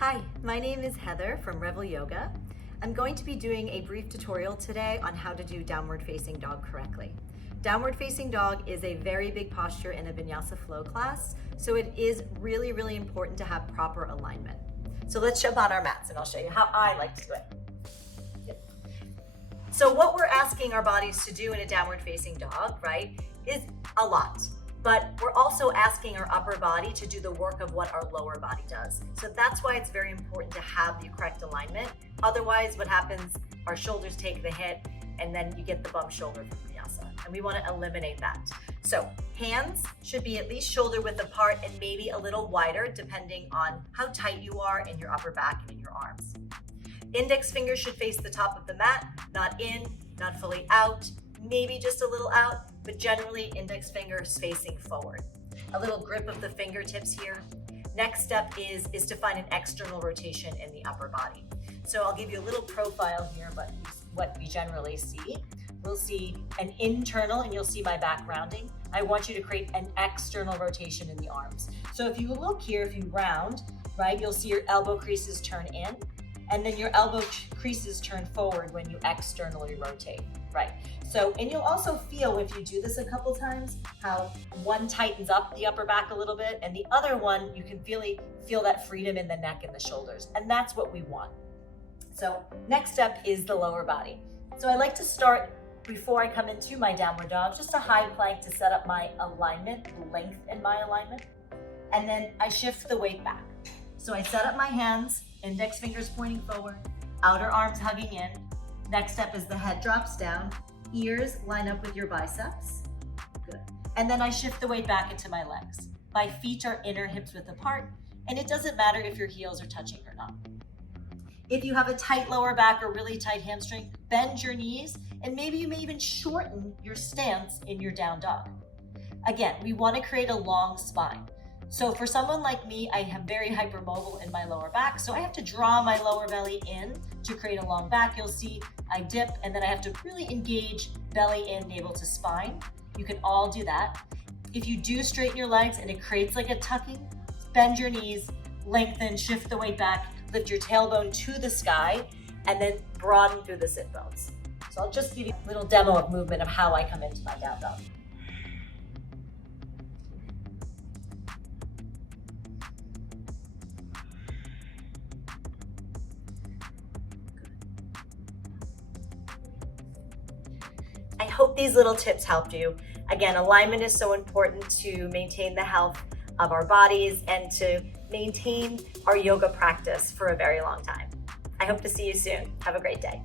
Hi, my name is Heather from Revel Yoga. I'm going to be doing a brief tutorial today on how to do downward facing dog correctly. Downward facing dog is a very big posture in a Vinyasa flow class, so it is really, really important to have proper alignment. So let's jump on our mats and I'll show you how I like to do it. So what we're asking our bodies to do in a downward facing dog, right, is a lot. But we're also asking our upper body to do the work of what our lower body does. So that's why it's very important to have the correct alignment. Otherwise, what happens, our shoulders take the hit and then you get the bum shoulder from Vinyasa. And we want to eliminate that. So hands should be at least shoulder width apart and maybe a little wider depending on how tight you are in your upper back and in your arms. Index fingers should face the top of the mat, not in, not fully out, maybe just a little out, but generally index fingers facing forward. A little grip of the fingertips here. Next step is to find an external rotation in the upper body. So I'll give you a little profile here, but what we generally see. We'll see an internal, and you'll see my back rounding. I want you to create an external rotation in the arms. So if you look here, if you round, right, you'll see your elbow creases turn in, and then your elbow creases turn forward when you externally rotate, right? So, and you'll also feel if you do this a couple times, how one tightens up the upper back a little bit, and the other one, you can feel that freedom in the neck and the shoulders, and that's what we want. So next step is the lower body. So I like to start before I come into my downward dog, just a high plank to set up my alignment, length in my alignment, and then I shift the weight back. So I set up my hands, index fingers pointing forward, outer arms hugging in. Next step is the head drops down, ears line up with your biceps. Good. And then I shift the weight back into my legs. My feet are inner hips width apart, and it doesn't matter if your heels are touching or not. If you have a tight lower back or really tight hamstring, bend your knees, and maybe you may even shorten your stance in your down dog. Again, we want to create a long spine. So for someone like me, I am very hypermobile in my lower back, so I have to draw my lower belly in to create a long back. You'll see I dip, and then I have to really engage belly in, navel to spine. You can all do that. If you do straighten your legs and it creates like a tucking, bend your knees, lengthen, shift the weight back, lift your tailbone to the sky, and then broaden through the sit bones. So I'll just give you a little demo of movement of how I come into my down dog. I hope these little tips helped you. Again, alignment is so important to maintain the health of our bodies and to maintain our yoga practice for a very long time. I hope to see you soon. Have a great day.